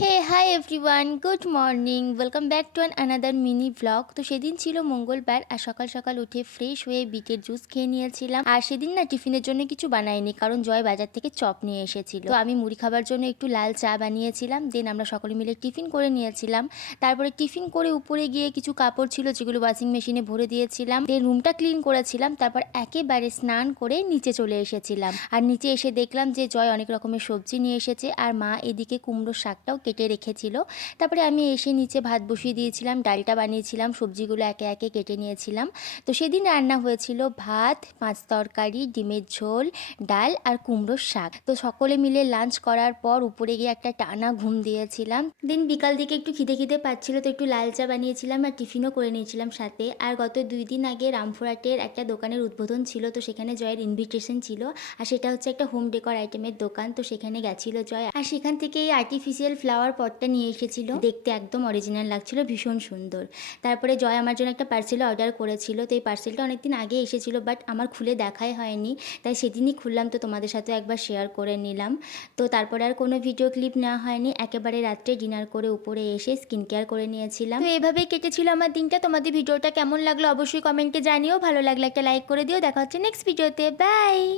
Hey hi everyone, good morning, welcome back to another mini blog. তো সেদিন ছিল মঙ্গলবার আর সকাল সকাল উঠে ফ্রেশ হয়ে বিটের জুস খেয়ে নিয়েছিলাম। আর সেদিন না টিফিনের জন্য কিছু বানাইনি, কারণ জয় বাজার থেকে চপ নিয়ে এসেছিল। তো আমি মুড়ি খাবার জন্য একটু লাল চা বানিয়েছিলাম, দেন আমরা সকলে মিলে টিফিন করে নিয়েছিলাম। তারপরে টিফিন করে উপরে গিয়ে কিছু কাপড় ছিল যেগুলো ওয়াশিং মেশিনে ভরে দিয়েছিলাম, দেন রুমটা ক্লিন করেছিলাম। তারপর একেবারে স্নান করে নিচে চলে এসেছিলাম। আর নিচে এসে দেখলাম যে জয় অনেক রকমের সবজি নিয়ে এসেছে, আর মা এদিকে কুমড়োর শাকটাও কেটে রেখেছিল। তারপরে আমি এসে নিচে ভাত বসিয়ে দিয়েছিলাম, ডালটা বানিয়েছিলাম, সবজিগুলো একে একে কেটে নিয়েছিলাম। তো সেদিন রান্না হয়েছিল ভাত, মাছ তরকারি, ডিমের ঝোল, ডাল আর কুমড়োর শাক। তো সকলে মিলে লাঞ্চ করার পর উপরে গিয়ে একটা টানা ঘুম দিয়েছিলাম। দিন বিকাল দিকে একটু খিদে খিদে পাচ্ছিল, তো একটু লাল চা বানিয়েছিলাম আর টিফিনও করে নিয়েছিলাম সাথে। আর গত 2 দিন আগে রামপুরহাটের একটা দোকানের উদ্বোধন ছিল, তো সেখানে জয়ের ইনভিটেশন ছিল। আর সেটা হচ্ছে একটা হোম ডেকোর আইটেমের দোকান। তো সেখানে গেছিল জয়, আর সেখান থেকে এই আর্টিফিশিয়াল ফ্লাওয়ার পটটা নিয়ে এসেছিল। দেখতে একদম অরিজিনাল লাগছিল, ভীষণ সুন্দর। তারপরে জয় আমার জন্য একটা পার্সেল অর্ডার করেছিল। তো এই পার্সেলটা অনেকদিন আগে এসেছিল, বাট আমার খুলে দেখাই হয়নি, তাই সেদিনই খুললাম, তো তোমাদের সাথে একবার শেয়ার করে নিলাম। তো তারপরে আর কোনো ভিডিও ক্লিপ নেওয়া হয়নি, একেবারে রাত্রে ডিনার করে উপরে এসে স্কিন কেয়ার করে নিয়েছিলাম। তো এইভাবেই কেটেছিল আমার দিনটা। তোমাদের ভিডিওটা কেমন লাগলো অবশ্যই কমেন্টে জানিও, ভালো লাগলে একটা লাইক করে দিও। দেখা হচ্ছে নেক্সট ভিডিওতে, বাই।